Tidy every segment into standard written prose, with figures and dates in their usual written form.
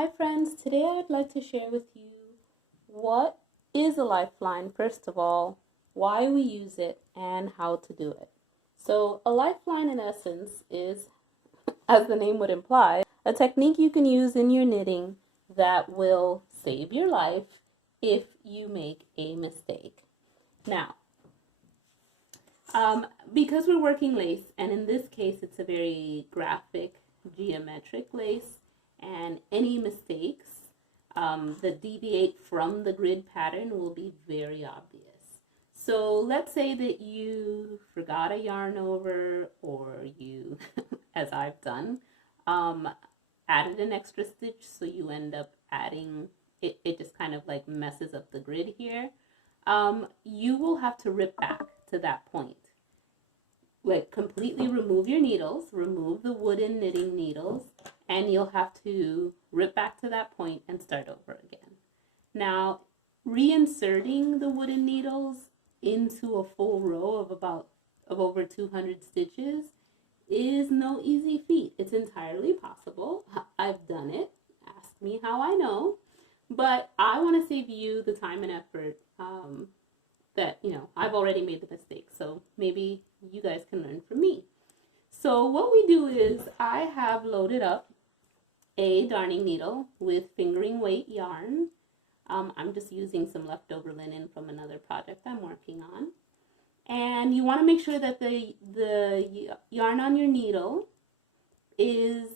Hi friends, today I'd like to share with you what is a lifeline, first of all, why we use it, and how to do it. So a lifeline in essence is, as the name would imply, a technique you can use in your knitting that will save your life if you make a mistake. Now, because we're working lace, and in this case it's a very graphic, geometric lace, and any mistakes that deviate from the grid pattern will be very obvious. So let's say that you forgot a yarn over, or you, as I've done, added an extra stitch, so you end up adding, it just kind of like messes up the grid here. You will have to rip back to that point. Like completely remove your needles, remove the wooden knitting needles, and you'll have to rip back to that point and start over again. Now, reinserting the wooden needles into a full row of over 200 stitches is no easy feat. It's entirely possible. I've done it. Ask me how I know. But I want to save you the time and effort that, I've already made the mistake. So maybe you guys can learn from me. So what we do is I have loaded up a darning needle with fingering weight yarn. I'm just using some leftover linen from another project I'm working on. And you want to make sure that the yarn on your needle is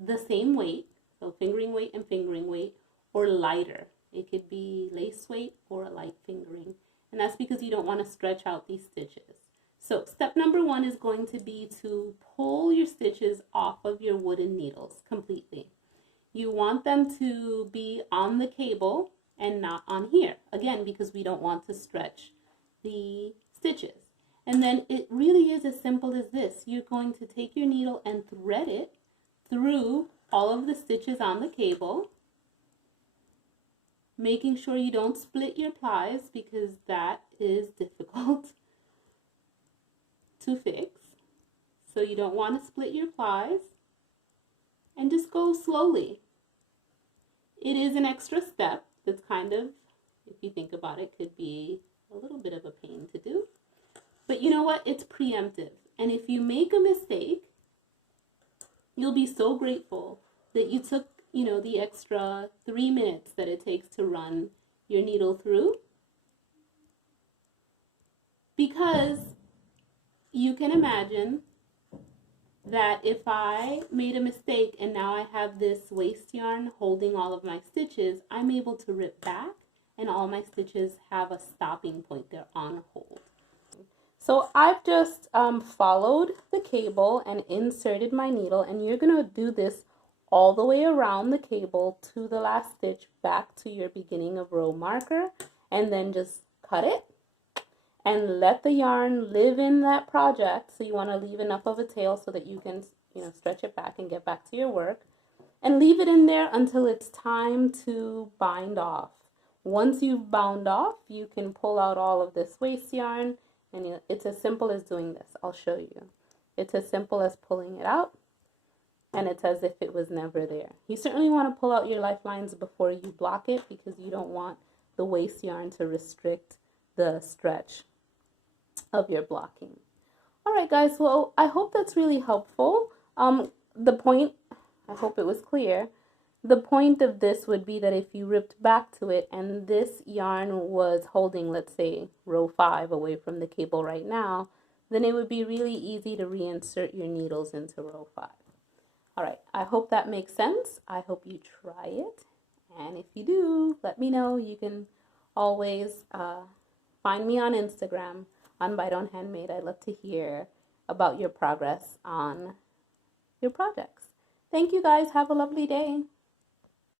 the same weight, so fingering weight and fingering weight, or lighter. It could be lace weight or a light fingering. And that's because you don't want to stretch out these stitches. So step number one is going to be to pull your stitches off of your wooden needles completely. You want them to be on the cable and not on here. Again, because we don't want to stretch the stitches. And then it really is as simple as this. You're going to take your needle and thread it through all of the stitches on the cable, making sure you don't split your plies because that is difficult to fix. So you don't want to split your plies, and just go slowly. It is an extra step that's kind of, if you think about it, could be a little bit of a pain to do. But you know what? It's preemptive. And if you make a mistake, you'll be so grateful that you took, the extra 3 minutes that it takes to run your needle through. Because you can imagine that if I made a mistake and now I have this waste yarn holding all of my stitches, I'm able to rip back and all my stitches have a stopping point. They're on hold. So I've just followed the cable and inserted my needle, and you're going to do this all the way around the cable to the last stitch back to your beginning of row marker, and then just cut it and let the yarn live in that project. So you want to leave enough of a tail so that you can, stretch it back and get back to your work, and leave it in there until it's time to bind off. Once you've bound off, you can pull out all of this waste yarn, and it's as simple as doing this. I'll show you. It's as simple as pulling it out, and it's as if it was never there. You certainly want to pull out your lifelines before you block it, because you don't want the waste yarn to restrict the stretch of your blocking. All right, guys, well, I hope that's really helpful. The point, I hope it was clear. The point of this would be that if you ripped back to it and this yarn was holding, let's say, row 5 away from the cable right now, then it would be really easy to reinsert your needles into row 5. All right, I hope that makes sense. I hope you try it. And if you do, let me know. You can always find me on Instagram on Bayron Handmade. I'd love to hear about your progress on your projects. Thank you, guys. Have a lovely day.